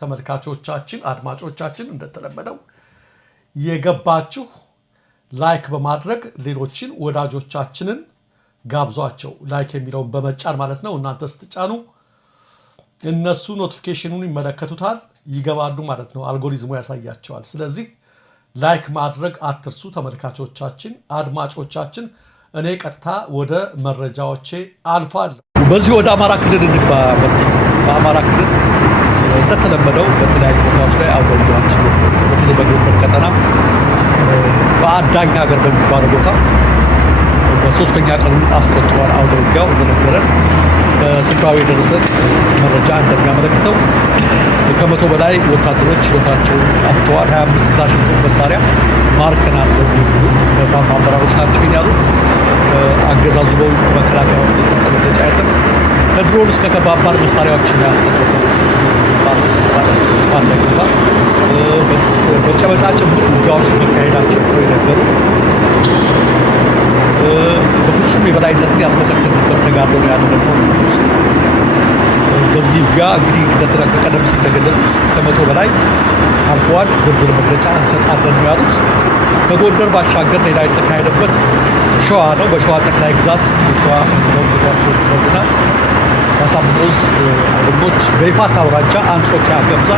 ተመልካቾቻችን አድማጮቻችን እንደተለመደው የገባችሁ ላይክ በማድረግ ሌሎችን ወዳጆቻችንን ጋብዟቸው ላይክ የሚለውን በመጫን ማለት ነው እናንተ ስትጫኑ እነሱ ኖቲፊኬሽኑን ይመለከቱታል ይገባሉ ማለት ነው አልጎሪዝሙ ያሳያቸዋል ስለዚህ ላይክ ማድረግ አትርሱ ተመልካቾቻችን አድማጮቻችን እኔ ቀጥታ ወደ መረጃዎቼ አልፋለሁ በዚህ ወደ አማራ ክልል እንግባበት በአማራ ክልል እንደተለመደው በተለያዩ ቦታዎች ላይ አውደውያች በተለይ በጎንደር ቀጠና በአዳኝ ሀገር በሚባለው ቦታ በሶስተኛ ቀኑ አስቆጥሯል አውደውያው እንደነበረን በስፍራው የደረሰ መረጃ እንደሚያመለክተው ከመቶ በላይ ወታደሮች ህይወታቸውን አጥተዋል 25 ክላሽንኮቭ መሳሪያ ማርከናል የሚሉ ከፋኖ አመራሮች ናቸው ያሉት አገዛዙ በመከላከያ የሰጠ መግለጫ ያለም ከድሮን እስከ ከባባድ መሳሪያዎችን ያሰለፈው እዚህ ባንደግባ በጨበጣ ጭምር ውጊያዎች መካሄዳቸው ነው የነበሩ በፍጹም የበላይነትን ያስመሰከርንበት ተጋድሎ ነው ያደረገው በዚህ ውጊያ እንግዲህ ቀደም ሲል እንደገለጹት ከመቶ በላይ አልፈዋል ዝርዝር መግለጫ እንሰጣለን ነው ያሉት ከጎንደር ባሻገር ሌላ የተካሄደበት ሸዋ ነው በሸዋ ጠቅላይ ግዛት የሸዋ ፎቶቸው ይወዱና ማሳምኖዝ አለሞች በይፋት አውራጃ አንጾኪያ ገብዛ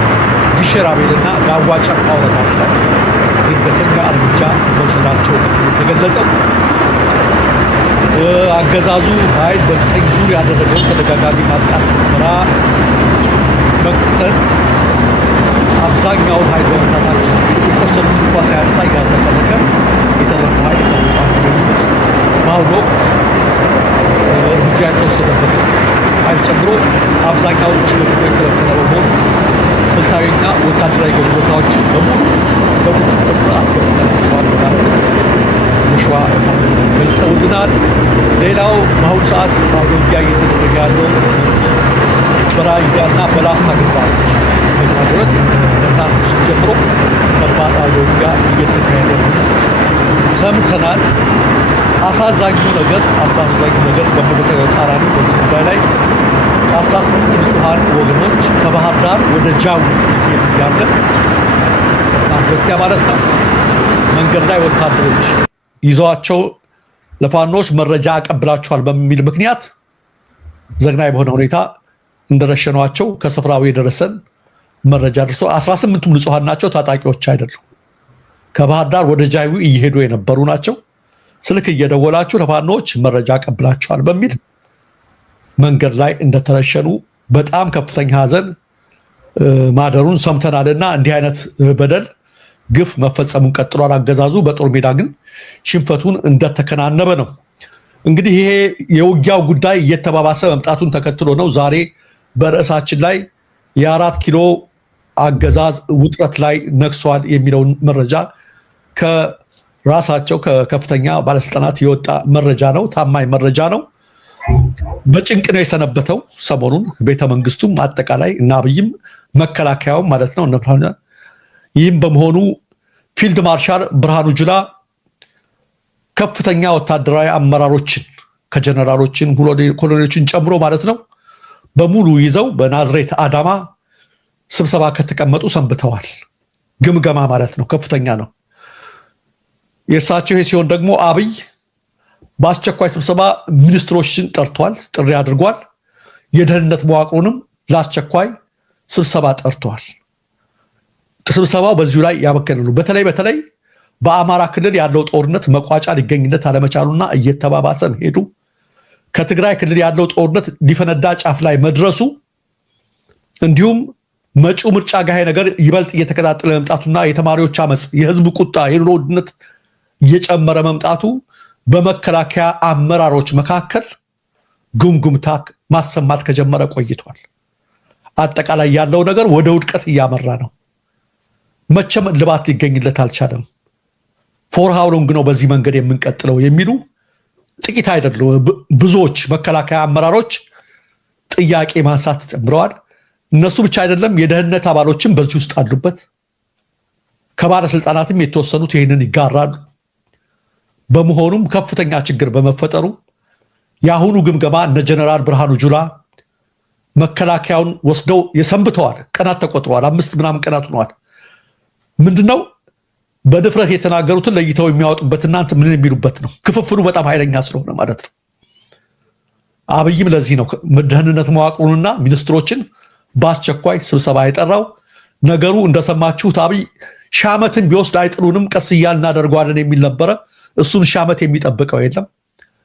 ጊሸራቤልና ዳዋ ጨርቃ ወረዳዎች ላይ ድንገተኛ እርምጃ መውሰዳቸው የተገለጸው አገዛዙ ኃይል በዘጠኝ ዙር ያደረገው ተደጋጋሚ ማጥቃት ሙከራ መክተል አብዛኛውን ኃይል በመታታችን የተቆሰሉት እንኳ ሳያነሳ እያዘቀለቀ የተረፈ ኃይል ፈልጓል የሚሉት በአሁኑ ወቅት እርምጃ የተወሰደበት ኃይል ጨምሮ አብዛኛው ሽመግሎ የተበተነ በመሆኑ ስልታዊና ወታደራዊ ገዥ ቦታዎችን በሙሉ በቁጥጥር ስር አስገብተናቸዋል ማለት ነው የሸዋ ገልጸውልናል ሌላው በአሁኑ ሰዓት አውደ ውጊያ እየተደረገ ያለው በራያና በላስታ ግንባሮች በትናንት በትናንት ጀምሮ ከባድ አውደ ውጊያ እየተካሄደ ነው ሰምተናል አሳዛኙ ነገር ደግሞ በተቃራኒ በዚህ ጉዳይ ላይ 18 ንጹሃን ወገኖች ከባህር ዳር ወደ ጃዊ ያለ በትናንት በስቲያ ማለት ነው መንገድ ላይ ወታደሮች ይዘዋቸው ለፋኖች መረጃ አቀብላቸዋል በሚል ምክንያት ዘግናይ በሆነ ሁኔታ እንደረሸኗቸው ከስፍራው የደረሰን መረጃ ደርሶ 18ቱም ንጹሃን ናቸው ታጣቂዎች አይደሉም ከባህር ዳር ወደ ጃዊ እየሄዱ የነበሩ ናቸው ስልክ እየደወላችሁ ለፋኖች መረጃ አቀብላቸዋል በሚል መንገድ ላይ እንደተረሸኑ በጣም ከፍተኛ ሀዘን ማደሩን ሰምተናልና እንዲህ አይነት በደል ግፍ መፈጸሙን ቀጥሏል አገዛዙ በጦር ሜዳ ግን ሽንፈቱን እንደተከናነበ ነው እንግዲህ ይሄ የውጊያው ጉዳይ እየተባባሰ መምጣቱን ተከትሎ ነው ዛሬ በርዕሳችን ላይ የአራት ኪሎ አገዛዝ ውጥረት ላይ ነክሷል የሚለውን መረጃ ከራሳቸው ከከፍተኛ ባለስልጣናት የወጣ መረጃ ነው ታማኝ መረጃ ነው በጭንቅ ነው የሰነበተው ሰሞኑን ቤተመንግስቱም አጠቃላይ እና አብይም መከላከያው ማለት ነው ይህም በመሆኑ ፊልድ ማርሻል ብርሃኑ ጁላ ከፍተኛ ወታደራዊ አመራሮችን ከጀነራሎችን ኮሎኔሎችን ጨምሮ ማለት ነው በሙሉ ይዘው በናዝሬት አዳማ ስብሰባ ከተቀመጡ ሰንብተዋል ግምገማ ማለት ነው ከፍተኛ ነው የእርሳቸው ሲሆን ደግሞ አብይ በአስቸኳይ ስብሰባ ሚኒስትሮችን ጠርቷል ጥሪ አድርጓል የደህንነት መዋቅሩንም ለአስቸኳይ ስብሰባ ጠርቷል ስብሰባው በዚሁ ላይ ያመከለሉ በተለይ በአማራ ክልል ያለው ጦርነት መቋጫ ሊገኝለት አለመቻሉና እየተባባሰ ሄዱ ከትግራይ ክልል ያለው ጦርነት ሊፈነዳ ጫፍ ላይ መድረሱ እንዲሁም መጪው ምርጫ ጋር ነገር ይበልጥ እየተከታተለ መምጣቱና የተማሪዎች አመጽ የህዝብ ቁጣ የኑሮ ውድነት እየጨመረ መምጣቱ በመከላከያ አመራሮች መካከል ጉምጉምታ ማሰማት ከጀመረ ቆይቷል አጠቃላይ ያለው ነገር ወደ ውድቀት እያመራ ነው መቼም ልባት ሊገኝለት አልቻለም ፎር ሃው ሎንግ ነው በዚህ መንገድ የምንቀጥለው የሚሉ ጥቂት አይደሉ ብዙዎች መከላከያ አመራሮች ጥያቄ ማንሳት ጀምረዋል እነሱ ብቻ አይደለም የደህንነት አባሎችም በዚህ ውስጥ አሉበት ከባለስልጣናትም የተወሰኑት ይሄንን ይጋራሉ በመሆኑም ከፍተኛ ችግር በመፈጠሩ ያሁኑ ግምገማ እነ ጀነራል ብርሃኑ ጁላ መከላከያውን ወስደው የሰንብተዋል። ቀናት ተቆጥረዋል። 5 ምናምን ቀናት ሆነዋል። ምንድነው በድፍረት የተናገሩትን ለይተው የሚያወጡበት እናንተ ምን የሚሉበት ነው? ክፍፍሉ በጣም ኃይለኛ ስለሆነ ማለት ነው። አብይም ለዚህ ነው ደህንነት መዋቅሩንና ሚኒስትሮችን በአስቸኳይ ስብሰባ የጠራው። ነገሩ እንደሰማችሁት አብይ ሻመትን ቢወስድ አይጥሉንም ቀስ እያልን እናደርገዋለን የሚል ነበረ። እሱን ሻመት የሚጠብቀው የለም።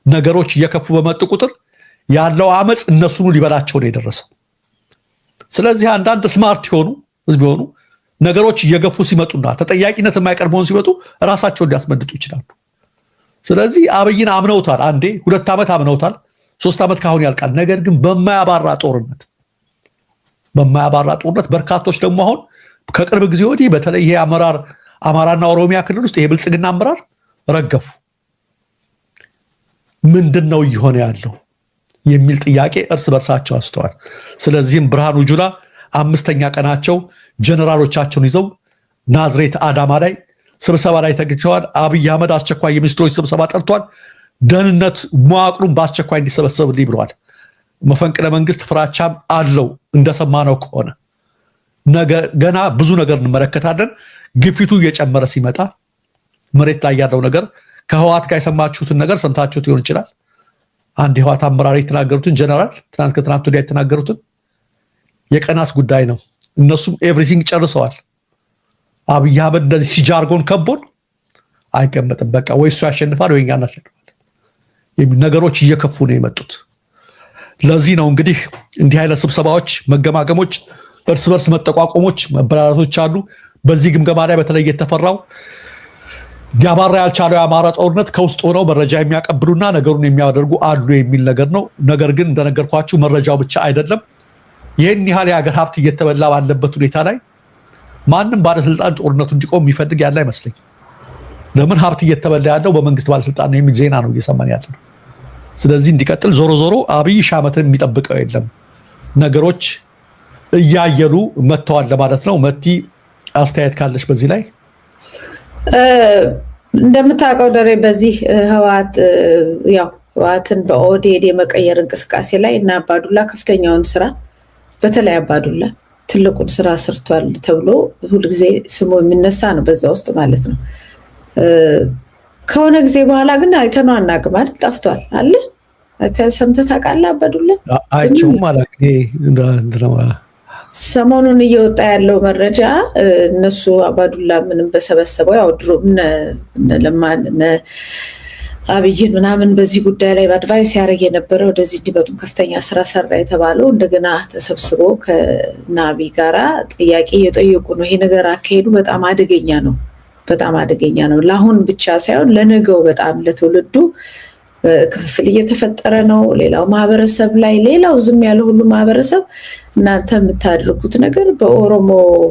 ነገሮች እየከፉ በመጡ ቁጥር ያለው አመፅ እነሱኑ ሊበላቸው ነው የደረሰው። ስለዚህ አንዳንድ ስማርት የሆኑ ህዝብ የሆኑ ነገሮች እየገፉ ሲመጡና ተጠያቂነት የማይቀርበውን ሲመጡ ራሳቸውን ሊያስመልጡ ይችላሉ። ስለዚህ አብይን አምነውታል። አንዴ 2 ዓመት አምነውታል። 3 ዓመት ካሁን ያልቃል። ነገር ግን በማያባራ ጦርነት በርካቶች ደግሞ አሁን ከቅርብ ጊዜ ወዲህ በተለይ ይሄ አማራና ኦሮሚያ ክልል ውስጥ ይሄ ብልጽግና አመራር ረገፉ። ምንድነው እየሆነ ያለው የሚል ጥያቄ እርስ በርሳቸው አስተዋል። ስለዚህም ብርሃኑ ጁላ 5ኛ ቀናቸው ጀነራሎቻቸውን ይዘው ናዝሬት አዳማ ላይ ስብሰባ ላይ ተገኝተዋል። አብይ አህመድ አስቸኳይ የሚኒስትሮች ስብሰባ ጠርቷል። ደህንነት መዋቅሩን በአስቸኳይ እንዲሰበሰብልኝ ብለዋል። መፈንቅለ መንግስት ፍራቻም አለው እንደሰማነው ከሆነ ገና ብዙ ነገር እንመለከታለን። ግፊቱ እየጨመረ ሲመጣ መሬት ላይ ያለው ነገር ከህወሓት ጋር የሰማችሁትን ነገር ሰምታችሁት ሊሆን ይችላል። አንድ የህወሓት አመራር የተናገሩትን ጀነራል ከትናንት ወዲያ የተናገሩትን የቀናት ጉዳይ ነው። እነሱም ኤቭሪቲንግ ጨርሰዋል። አብይ አህመድ እንደዚህ ሲጃርጎን ከቦን አይቀመጥም። በቃ ወይ እሱ ያሸንፋል ወይ እኛ እናሸንፋለን። ነገሮች እየከፉ ነው የመጡት። ለዚህ ነው እንግዲህ እንዲህ አይነት ስብሰባዎች፣ መገማገሞች፣ እርስ በርስ መጠቋቆሞች፣ መበራራቶች አሉ። በዚህ ግምገማ ላይ በተለይ የተፈራው ሊያባራ ያልቻለው የአማራ ጦርነት ከውስጥ ሆነው መረጃ የሚያቀብሉና ነገሩን የሚያደርጉ አሉ የሚል ነገር ነው። ነገር ግን እንደነገርኳችሁ መረጃው ብቻ አይደለም። ይህን ያህል የሀገር ሀብት እየተበላ ባለበት ሁኔታ ላይ ማንም ባለስልጣን ጦርነቱ እንዲቆም የሚፈልግ ያለ አይመስለኝ። ለምን ሀብት እየተበላ ያለው በመንግስት ባለስልጣን ነው የሚል ዜና ነው እየሰማን ያለ ነው። ስለዚህ እንዲቀጥል ዞሮ አብይ ሻመትን የሚጠብቀው የለም። ነገሮች እያየሉ መጥተዋል ለማለት ነው። መቲ አስተያየት ካለሽ በዚህ ላይ? እንደምታውቀው ደሬ በዚህ ህወሓትን በኦህዴድ የመቀየር እንቅስቃሴ ላይ እና አባዱላ ከፍተኛውን ስራ በተለይ አባዱላ ትልቁን ስራ ሰርቷል ተብሎ ሁልጊዜ ስሙ የሚነሳ ነው በዛ ውስጥ ማለት ነው። ከሆነ ጊዜ በኋላ ግን አይተነው አናውቅም አይደል? ጠፍቷል አለ። ሰምተህ ታውቃለህ? አባዱላ አይቼውም አላውቅም። ሰሞኑን እየወጣ ያለው መረጃ እነሱ አባዱላ ምንም በሰበሰበው ያው ድሮ ለማን አብይን ምናምን በዚህ ጉዳይ ላይ አድቫይስ ያደርግ የነበረ ወደዚህ እንዲመጡም ከፍተኛ ስራ ሰራ የተባለው እንደገና ተሰብስቦ ከናቢ ጋራ ጥያቄ እየጠየቁ ነው። ይሄ ነገር አካሄዱ በጣም አደገኛ ነው። በጣም አደገኛ ነው። ለአሁን ብቻ ሳይሆን ለነገው በጣም ለትውልዱ ክፍፍል እየተፈጠረ ነው። ሌላው ማህበረሰብ ላይ ሌላው ዝም ያለ ሁሉ ማህበረሰብ እናንተ የምታደርጉት ነገር በኦሮሞ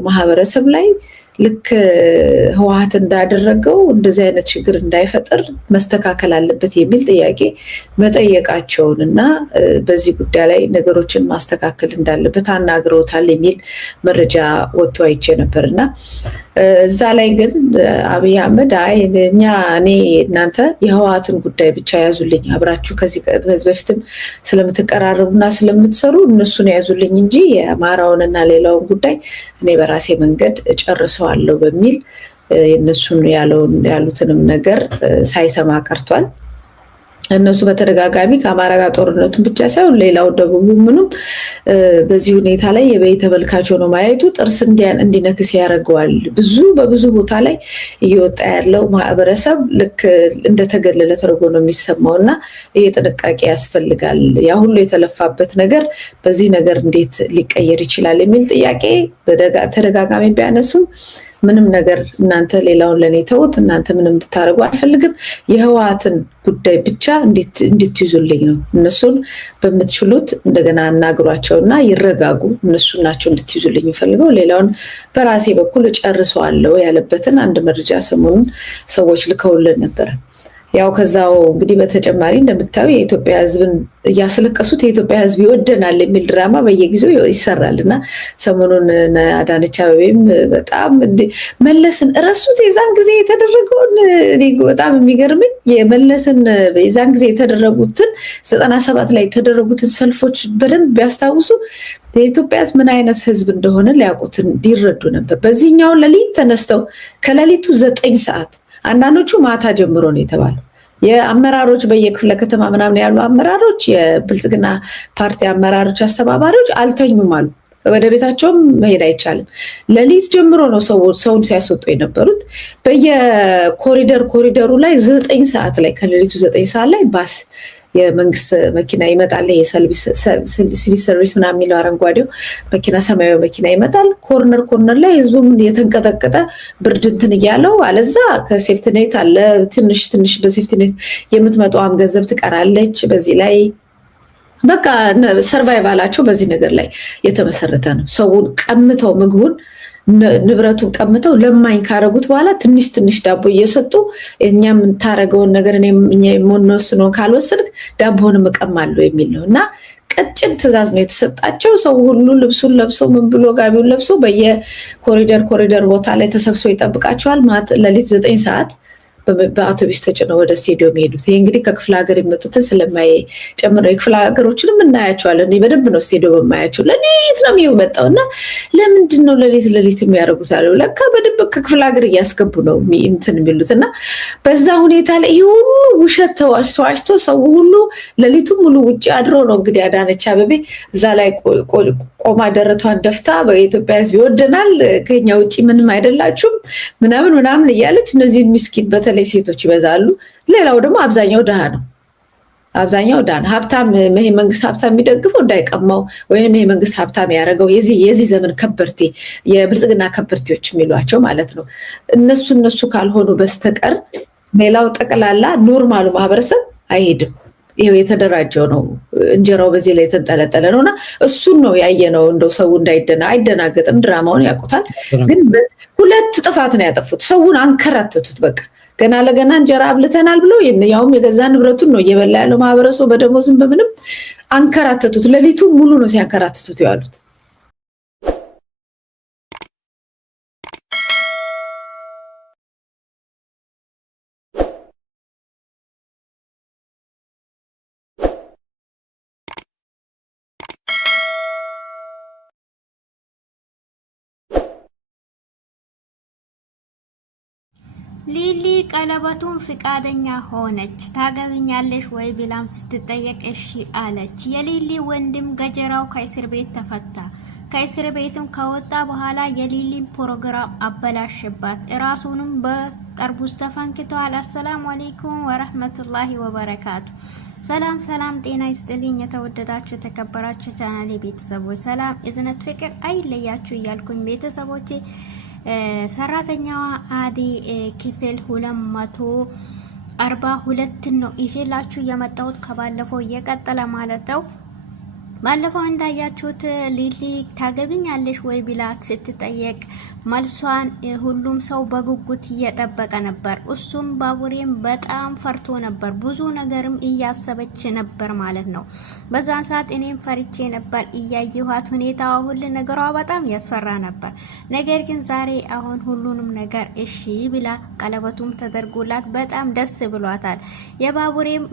ማህበረሰብ ላይ ልክ ህወሓት እንዳደረገው እንደዚህ አይነት ችግር እንዳይፈጠር መስተካከል አለበት የሚል ጥያቄ መጠየቃቸውን እና በዚህ ጉዳይ ላይ ነገሮችን ማስተካከል እንዳለበት አናግረውታል የሚል መረጃ ወጥቶ አይቼ ነበርና እዛ ላይ ግን አብይ አህመድ እኔ እናንተ የህወሓትን ጉዳይ ብቻ ያዙልኝ፣ አብራችሁ ከዚህ በፊትም ስለምትቀራረቡና ስለምትሰሩ እነሱን ያዙልኝ እንጂ የአማራውንና ሌላውን ጉዳይ እኔ በራሴ መንገድ ጨርሰዋለሁ በሚል እነሱን ያሉትንም ነገር ሳይሰማ ቀርቷል። እነሱ በተደጋጋሚ ከአማራ ጋር ጦርነቱን ብቻ ሳይሆን ሌላው ደቡብ ምኑም በዚህ ሁኔታ ላይ የበይ ተመልካች ሆኖ ማየቱ ጥርስ እንዲነክስ ያደርገዋል። በብዙ ቦታ ላይ እየወጣ ያለው ማህበረሰብ ልክ እንደተገለለ ተደርጎ ነው የሚሰማው እና ይሄ ጥንቃቄ ያስፈልጋል። ያ ሁሉ የተለፋበት ነገር በዚህ ነገር እንዴት ሊቀየር ይችላል የሚል ጥያቄ ተደጋጋሚ ቢያነሱም ምንም ነገር እናንተ ሌላውን ለኔ ተውት፣ እናንተ ምንም እንድታረጉ አልፈልግም፣ የህወሓትን ጉዳይ ብቻ እንድትይዙልኝ ነው። እነሱን በምትችሉት እንደገና አናግሯቸውና ይረጋጉ፣ እነሱ ናቸው እንድትይዙልኝ ፈልገው፣ ሌላውን በራሴ በኩል ጨርሰዋለሁ ያለበትን አንድ መረጃ ሰሞኑን ሰዎች ልከውልን ነበር። ያው ከዛው እንግዲህ በተጨማሪ እንደምታዩ የኢትዮጵያ ሕዝብን እያስለቀሱት የኢትዮጵያ ሕዝብ ይወደናል የሚል ድራማ በየጊዜው ይሰራል እና ሰሞኑን አዳነች አቤቤም በጣም መለስን እረሱት። የዛን ጊዜ የተደረገውን በጣም የሚገርምኝ የመለስን የዛን ጊዜ የተደረጉትን 97 ላይ የተደረጉትን ሰልፎች በደንብ ቢያስታውሱ የኢትዮጵያ ሕዝብ ምን አይነት ሕዝብ እንደሆነ ሊያውቁት ሊረዱ ነበር። በዚህኛው ሌሊት ተነስተው ከሌሊቱ 9 ሰዓት አንዳንዶቹ ማታ ጀምሮ ነው የተባለው። የአመራሮች በየክፍለ ከተማ ምናምን ያሉ አመራሮች፣ የብልጽግና ፓርቲ አመራሮች፣ አስተባባሪዎች አልተኙም አሉ። ወደ ቤታቸውም መሄድ አይቻልም። ሌሊት ጀምሮ ነው ሰውን ሲያስወጡ የነበሩት። በየኮሪደሩ ላይ 9 ሰዓት ላይ ከሌሊቱ 9 ሰዓት ላይ ባስ የመንግስት መኪና ይመጣል። ሲቪል ሰርቪስ ምናምን የሚለው አረንጓዴው መኪና ሰማያዊ መኪና ይመጣል። ኮርነር ላይ ህዝቡም የተንቀጠቀጠ ብርድ እንትን እያለው አለዛ ከሴፍትኔት አለ ትንሽ በሴፍትኔት የምትመጣዋም ገንዘብ ትቀራለች። በዚህ ላይ በቃ ሰርቫይቫላቸው በዚህ ነገር ላይ የተመሰረተ ነው። ሰውን ቀምተው ምግቡን ንብረቱን ቀምተው ለማኝ ካረጉት በኋላ ትንሽ ዳቦ እየሰጡ እኛ የምታረገውን ነገር እኛ የምንወስነው ካልወሰድክ ዳቦንም እቀማለሁ የሚል ነው እና ቀጭን ትዕዛዝ ነው የተሰጣቸው። ሰው ሁሉ ልብሱን ለብሶ ምን ብሎ ጋቢውን ለብሶ በየኮሪደር ቦታ ላይ ተሰብስቦ ይጠብቃቸዋል። ሌሊት 9 ሰዓት በአውቶቢስ ተጭነው ወደ ስቴዲዮም ሄዱት። ይሄ እንግዲህ ከክፍለ ሀገር የመጡትን ስለማይ ጨምረው የክፍለ ሀገሮችንም እናያቸዋለን። እኔ በደንብ ነው ስቴዲዮም የማያቸው። ሌሊት ነው የሚመጣው እና ለምንድን ነው ሌሊት የሚያደርጉት አለ። ለካ በድብቅ ከክፍለ ሀገር እያስገቡ ነው እንትን የሚሉት እና በዛ ሁኔታ ላይ ይሄ ሁሉ ውሸት ተዋሽቶ ሰው ሁሉ ሌሊቱ ሙሉ ውጭ አድሮ ነው እንግዲህ አዳነች አቤቤ እዛ ላይ ቆማ ደረቷን ደፍታ በኢትዮጵያ ሕዝብ ይወደናል ከኛ ውጭ ምንም አይደላችሁም ምናምን እያለች እነዚህ ምስኪን በተለይ ሴቶች ይበዛሉ። ሌላው ደግሞ አብዛኛው ድሃ ነው። ሀብታም ይሄ መንግስት ሀብታም የሚደግፈው እንዳይቀማው ወይንም ይሄ መንግስት ሀብታም ያደረገው የዚህ ዘመን ከበርቴ የብልጽግና ከበርቴዎች የሚሏቸው ማለት ነው። እነሱ ካልሆኑ በስተቀር ሌላው ጠቅላላ ኖርማሉ ማህበረሰብ አይሄድም። ይሄው የተደራጀው ነው። እንጀራው በዚህ ላይ የተንጠለጠለ ነውና እሱን ነው ያየነው። እንደው ሰው አይደናገጥም። ድራማውን ያውቁታል። ግን ሁለት ጥፋት ነው ያጠፉት። ሰውን አንከራተቱት። በቃ ገና ለገና እንጀራ አብልተናል ብሎ ያውም የገዛ ንብረቱን ነው እየበላ ያለው ማህበረሰቡ በደሞዝም በምንም አንከራተቱት። ሌሊቱ ሙሉ ነው ሲያንከራተቱት ያሉት። ሊሊ ቀለበቱን ፍቃደኛ ሆነች። ታገቢኛለሽ ወይ ብላም ስትጠየቅ እሺ አለች። የሊሊ ወንድም ገጀራው ከእስር ቤት ተፈታ። ከእስር ቤትም ከወጣ በኋላ የሊሊን ፕሮግራም አበላሽባት። እራሱንም በጠርሙስ ተፈንክቷል። አሰላሙ አለይኩም ወረህመቱላሂ ወበረካቱ። ሰላም ጤና ይስጥልኝ። የተወደዳችሁ የተከበራችሁ ቻናሌ ቤተሰቦች ሰላም እዝነት ፍቅር አይለያችሁ እያልኩኝ ቤተሰቦቼ ሰራተኛዋ አደይ ክፍል 242 ነው ይዤላችሁ የመጣሁት። ከባለፈው እየቀጠለ ማለት ነው። ባለፈው እንዳያችሁት ሊሊ ታገቢኛለሽ ወይ ብላት ስትጠየቅ መልሷን ሁሉም ሰው በጉጉት እየጠበቀ ነበር። እሱም ባቡሬም በጣም ፈርቶ ነበር። ብዙ ነገርም እያሰበች ነበር ማለት ነው። በዛን ሰዓት እኔም ፈርቼ ነበር እያየኋት። ሁኔታዋ ሁሉ ነገሯ በጣም ያስፈራ ነበር። ነገር ግን ዛሬ አሁን ሁሉንም ነገር እሺ ብላ ቀለበቱም ተደርጎላት በጣም ደስ ብሏታል። የባቡሬም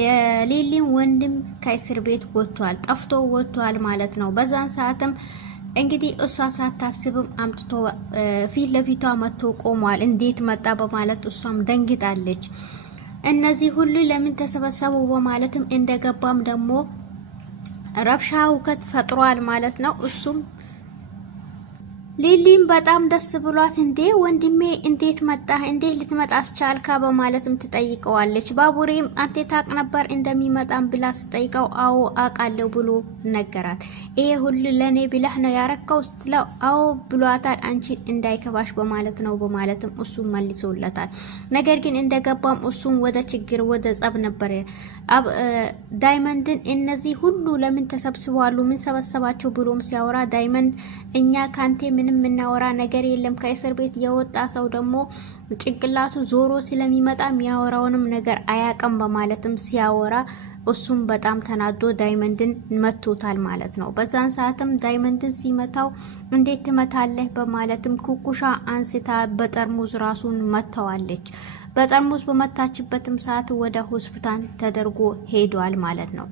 የሊሊን ወንድም ከእስር ቤት ወጥቷል፣ ጠፍቶ ወጥቷል ማለት ነው። በዛን ሰዓትም እንግዲህ እሷ ሳታስብም አምጥቶ ፊት ለፊቷ መጥቶ ቆሟል። እንዴት መጣ በማለት እሷም ደንግጣለች። እነዚህ ሁሉ ለምን ተሰበሰቡ በማለትም እንደገባም ደግሞ ረብሻ ውከት ፈጥሯል ማለት ነው። እሱም ሊሊም በጣም ደስ ብሏት እንዴ ወንድሜ እንዴት መጣ እንዴት ልትመጣ አስቻልካ በማለትም ትጠይቀዋለች። ባቡሬም አንተ ታቅ ነበር እንደሚመጣም ብላ ስጠይቀው አዎ አውቃለሁ ብሎ ነገራት። ይሄ ሁሉ ለኔ ብለህ ነው ያረከው ስትለው አዎ ብሏታል። አንቺ እንዳይከባሽ በማለት ነው በማለትም እሱም መልሶለታል። ነገር ግን እንደገባም እሱም ወደ ችግር ወደ ጸብ ነበር። ዳይመንድን እነዚህ ሁሉ ለምን ተሰብስበዋሉ ምን ሰበሰባቸው ብሎም ሲያወራ ዳይመንድ እኛ ካንተ ምንም እናወራ ነገር የለም። ከእስር ቤት የወጣ ሰው ደግሞ ጭንቅላቱ ዞሮ ስለሚመጣ የሚያወራውንም ነገር አያቀም በማለትም ሲያወራ እሱም በጣም ተናዶ ዳይመንድን መቶታል ማለት ነው። በዛን ሰዓትም ዳይመንድን ሲመታው እንዴት ትመታለህ በማለትም ኩኩሻ አንስታ በጠርሙዝ ራሱን መተዋለች። በጠርሙዝ በመታችበትም ሰዓት ወደ ሆስፒታል ተደርጎ ሄዷል ማለት ነው።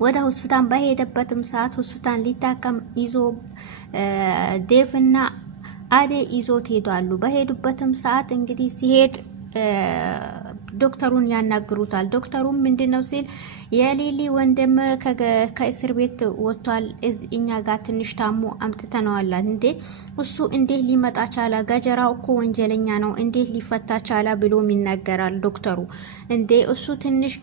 ወደ ሆስፒታል በሄደበትም ሰዓት ሆስፒታል ሊታከም ይዞ ዴቭና አዴ ይዞት ሄዷሉ። በሄዱበትም ሰዓት እንግዲህ ሲሄድ ዶክተሩን ያናግሩታል። ዶክተሩም ምንድነው ሲል የሊሊ ወንድም ከእስር ቤት ወጥቷል፣ እኛ ጋር ትንሽ ታሞ አምጥተነዋል። እንዴ እሱ እንዴት ሊመጣ ቻላ? ገጀራው እኮ ወንጀለኛ ነው፣ እንዴት ሊፈታ ቻላ ብሎም ይናገራል ዶክተሩ። እንዴ እሱ ትንሽ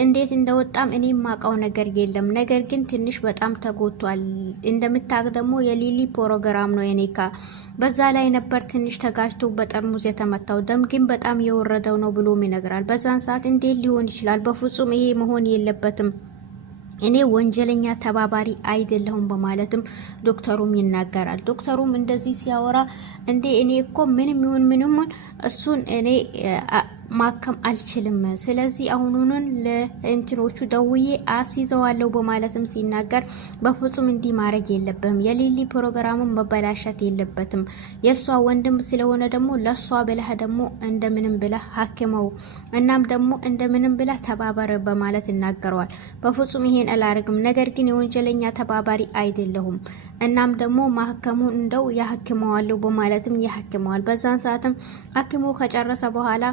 እንዴት እንደወጣም እኔ ማቀው ነገር የለም፣ ነገር ግን ትንሽ በጣም ተጎቷል። እንደምታቅ ደግሞ የሊሊ ፕሮግራም ነው የኔካ በዛ ላይ ነበር ትንሽ ተጋጅቶ በጠርሙዝ የተመታው፣ ደም ግን በጣም የወረደው ነው ብሎም ይነግራል። በዛን ሰዓት እንዴት ሊሆን ይችላል? በፍጹም ይሄ መሆን የለበትም፣ እኔ ወንጀለኛ ተባባሪ አይደለሁም በማለትም ዶክተሩም ይናገራል። ዶክተሩም እንደዚህ ሲያወራ እንዴ እኔ እኮ ምንም ይሁን ምንም እሱን እኔ ማከም አልችልም፣ ስለዚህ አሁኑን ለእንትኖቹ ደውዬ አስይዘዋለሁ በማለትም ሲናገር በፍጹም እንዲህ ማድረግ የለበትም፣ የሊሊ ፕሮግራሙን መበላሸት የለበትም፣ የሷ ወንድም ስለሆነ ደግሞ ለሷ ብለህ ደግሞ እንደምንም ብለህ ሐክመው እናም ደግሞ እንደምንም ብለህ ተባበረ በማለት ይናገረዋል። በፍጹም ይሄን አላርግም፣ ነገር ግን የወንጀለኛ ተባባሪ አይደለሁም፣ እናም ደግሞ ማህከሙን እንደው ያህክመዋለሁ በማለትም ያህክመዋል። በዛን ሰዓትም ሐኪሙ ከጨረሰ በኋላ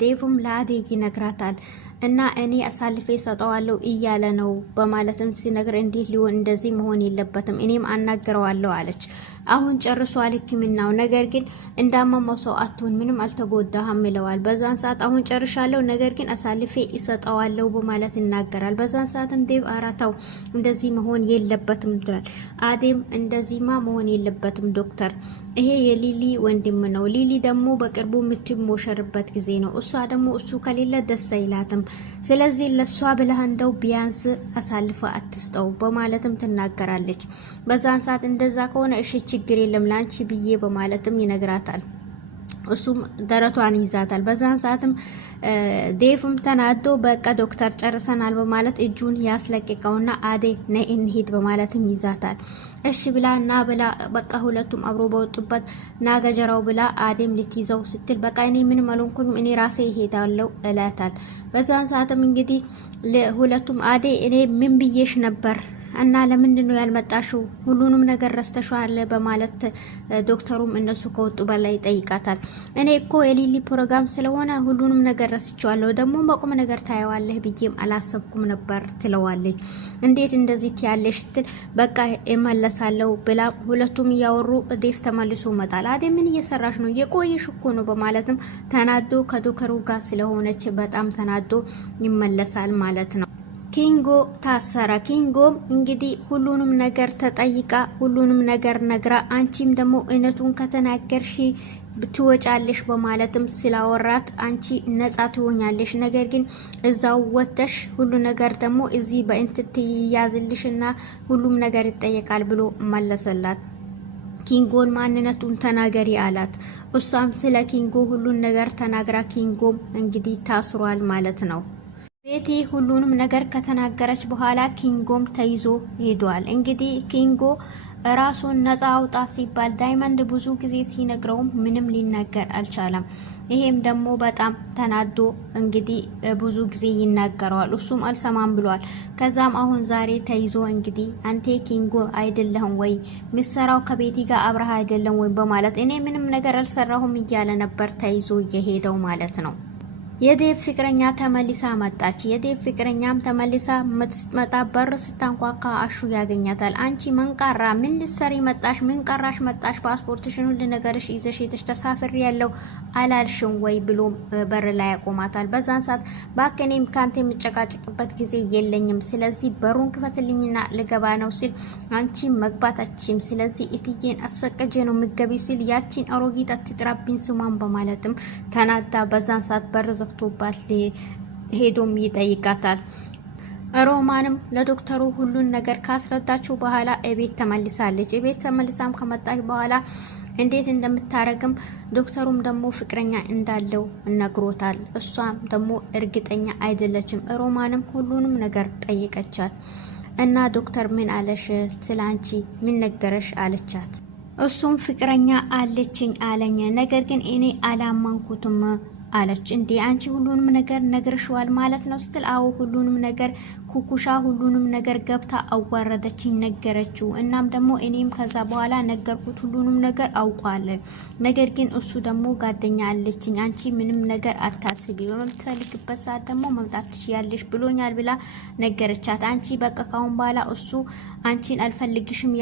ዴቭም ለአዴ ይነግራታል እና እኔ አሳልፌ ሰጠዋለሁ እያለ ነው በማለትም ሲነግር እንዴት ሊሆን እንደዚህ መሆን የለበትም እኔም አናግረዋለሁ አለች። አሁን ጨርሷል ሕክምናው፣ ነገር ግን እንዳመመው ሰው አትሆን፣ ምንም አልተጎዳህም ይለዋል። በዛን ሰዓት አሁን ጨርሻለሁ፣ ነገር ግን አሳልፌ ይሰጠዋለሁ በማለት ይናገራል። በዛን ሰዓትም ዴቭ አራታው እንደዚህ መሆን የለበትም ይላል። አዴም እንደዚህማ መሆን የለበትም ዶክተር፣ ይሄ የሊሊ ወንድም ነው፣ ሊሊ ደግሞ በቅርቡ የምትሞሸርበት ጊዜ ነው፣ እሷ ደግሞ እሱ ከሌለ ደስ አይላትም፣ ስለዚህ ለሷ ብለህ እንደው ቢያንስ አሳልፈ አትስጠው በማለትም ትናገራለች። በዛን ሰዓት እንደዛ ከሆነ እሺ ችግር የለም ላንቺ ብዬ በማለትም ይነግራታል። እሱም ደረቷን ይዛታል። በዛን ሰዓትም ዴቭም ተናዶ በቃ ዶክተር ጨርሰናል በማለት እጁን ያስለቅቀውና አዴ ነይ እንሂድ በማለትም ይዛታል። እሺ ብላ እና ብላ በቃ ሁለቱም አብሮ በወጡበት ና ገጀራው ብላ አዴም ልትይዘው ስትል በቃ እኔ ምንም አልሆንኩም እኔ ራሴ ይሄዳለው እላታል። በዛን ሰዓትም እንግዲህ ሁለቱም አዴ እኔ ምን ብዬሽ ነበር እና ለምንድን ነው ያልመጣሽው? ሁሉንም ነገር ረስተሻል በማለት ዶክተሩም እነሱ ከወጡ በላይ ይጠይቃታል። እኔ እኮ የሊሊ ፕሮግራም ስለሆነ ሁሉንም ነገር ረስቼዋለሁ፣ ደግሞ በቁም ነገር ታየዋለህ ብዬም አላሰብኩም ነበር ትለዋለች። እንዴት እንደዚህ ትያለሽ ስትል በቃ እመለሳለሁ ብላ ሁለቱም እያወሩ ዴቭ ተመልሶ መጣል። አዴ ምን እየሰራሽ ነው? የቆየሽ እኮ ነው በማለትም ተናዶ ከዶክተሩ ጋር ስለሆነች በጣም ተናዶ ይመለሳል ማለት ነው። ኪንጎ ታሰረ። ኪንጎም እንግዲህ ሁሉንም ነገር ተጠይቃ ሁሉንም ነገር ነግራ አንቺም ደግሞ እውነቱን ከተናገርሽ ትወጫለሽ በማለትም ስላወራት አንቺ ነጻ ትሆኛለሽ፣ ነገር ግን እዛው ወተሽ ሁሉ ነገር ደግሞ እዚህ በእንትት ይያዝልሽና ሁሉም ነገር ይጠየቃል ብሎ መለሰላት። ኪንጎን ማንነቱን ተናገሪ አላት። እሷም ስለ ኪንጎ ሁሉን ነገር ተናግራ ኪንጎም እንግዲህ ታስሯል ማለት ነው። ቤቲ ሁሉንም ነገር ከተናገረች በኋላ ኪንጎም ተይዞ ሄዷል። እንግዲህ ኪንጎ ራሱን ነፃ አውጣ ሲባል ዳይመንድ ብዙ ጊዜ ሲነግረውም ምንም ሊናገር አልቻለም። ይሄም ደግሞ በጣም ተናዶ እንግዲህ ብዙ ጊዜ ይናገረዋል፣ እሱም አልሰማም ብሏል። ከዛም አሁን ዛሬ ተይዞ እንግዲህ አንቴ ኪንጎ አይደለህም ወይ ምሰራው ከቤቲ ጋር አብረሃ አይደለም ወይ በማለት እኔ ምንም ነገር አልሰራሁም እያለ ነበር ተይዞ የሄደው ማለት ነው። የዴቭ ፍቅረኛ ተመልሳ መጣች። የዴቭ ፍቅረኛም ተመልሳ መጣ። በር ስታንኳካ አሹ ያገኛታል። አንቺ መንቃራ ምን ልትሰሪ መጣሽ? ምን ቀራሽ መጣሽ? ፓስፖርትሽን ሁሉ ነገርሽ ይዘሽ ሄደሽ ተሳፍሪ ያለው አላልሽም ወይ ብሎ በር ላይ ያቆማታል። በዛን ሰዓት ባከኔም ካንተ የምጨቃጨቅበት ጊዜ የለኝም፣ ስለዚህ በሩን ክፈትልኝና ልገባ ነው ሲል አንቺ መግባታችም ስለዚህ እትዬን አስፈቀጀ ነው ምገቢው ሲል ያቺን አሮጊት አትጥራብኝ ስሟን በማለትም ተናዳ በዛን ሰዓት በር ዘግቶባት ሄዶም ይጠይቃታል። ሮማንም ለዶክተሩ ሁሉን ነገር ካስረዳችው በኋላ እቤት ተመልሳለች። እቤት ተመልሳም ከመጣች በኋላ እንዴት እንደምታረግም ዶክተሩም ደግሞ ፍቅረኛ እንዳለው ነግሮታል። እሷም ደግሞ እርግጠኛ አይደለችም። ሮማንም ሁሉንም ነገር ጠይቀቻት እና ዶክተር ምን አለሽ ስላንቺ ምን ነገረሽ አለቻት። እሱም ፍቅረኛ አለችኝ አለኝ፣ ነገር ግን እኔ አላማንኩትም አለች። እንዴ አንቺ ሁሉንም ነገር ነግርሽዋል ማለት ነው ስትል፣ አዎ ሁሉንም ነገር ኩኩሻ ሁሉንም ነገር ገብታ አዋረደችኝ ነገረችው። እናም ደግሞ እኔም ከዛ በኋላ ነገርኩት ሁሉንም ነገር አውቋል። ነገር ግን እሱ ደግሞ ጓደኛ አለችኝ፣ አንቺ ምንም ነገር አታስቢ፣ በምትፈልግበት ሰዓት ደግሞ መምጣት ትችያለሽ ብሎኛል ብላ ነገረቻት። አንቺ በቃ ካሁን በኋላ እሱ አንቺን አልፈልግሽም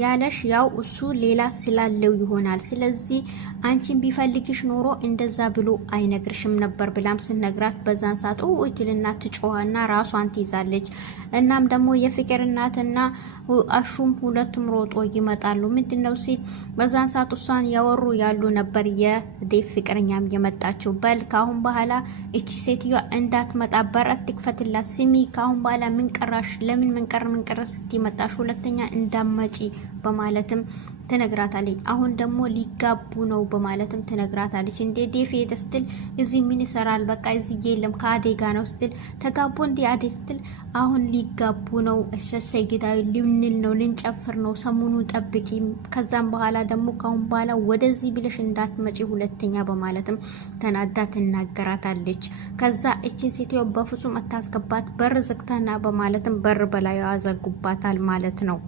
ያለሽ ያው እሱ ሌላ ስላለው ይሆናል። ስለዚህ አንቺን ቢፈልግሽ ኖሮ እንደዛ ብሎ አይነግርሽም ነበር ብላም ስነግራት በዛን ሰዓት እትልና ትጮሃና ራሷን ትይዛለች። እናም ደግሞ የፍቅር እናትና አሹም ሁለቱም ሮጦ ይመጣሉ። ምንድነው ሲል በዛን ሰዓት እሷን ያወሩ ያሉ ነበር የዴፍ ፍቅረኛም የመጣችው። በል ካሁን በኋላ እቺ ሴትዮ እንዳትመጣ በረት ትክፈትላት። ስሚ ካሁን በኋላ ምን ቀራሽ? ለምን ምን ቀረ ስትመጣሽ ሁለተኛ እንዳመጪ በማለትም ትነግራታለች። አሁን ደግሞ ሊጋቡ ነው በማለትም ትነግራታለች። እንዴ ዴፍ ሄደ ስትል እዚህ ምን ይሰራል? በቃ እዚህ የለም ከአዴጋ ነው ስትል ተጋቡ እንዴ አዴ ስትል አሁን ሊጋቡ ነው እሸሸይ ግዳይ ልንል ነው ልንጨፍር ነው ሰሙኑ ጠብቂ። ከዛም በኋላ ደግሞ ካሁን በኋላ ወደዚህ ብለሽ እንዳትመጪ ሁለተኛ በማለትም ተናዳ ትናገራታለች። ከዛ እቺን ሴትዮ በፍጹም አታስገባት በር ዘግተና በማለትም በር በላይ ያዘጉባታል ማለት ነው።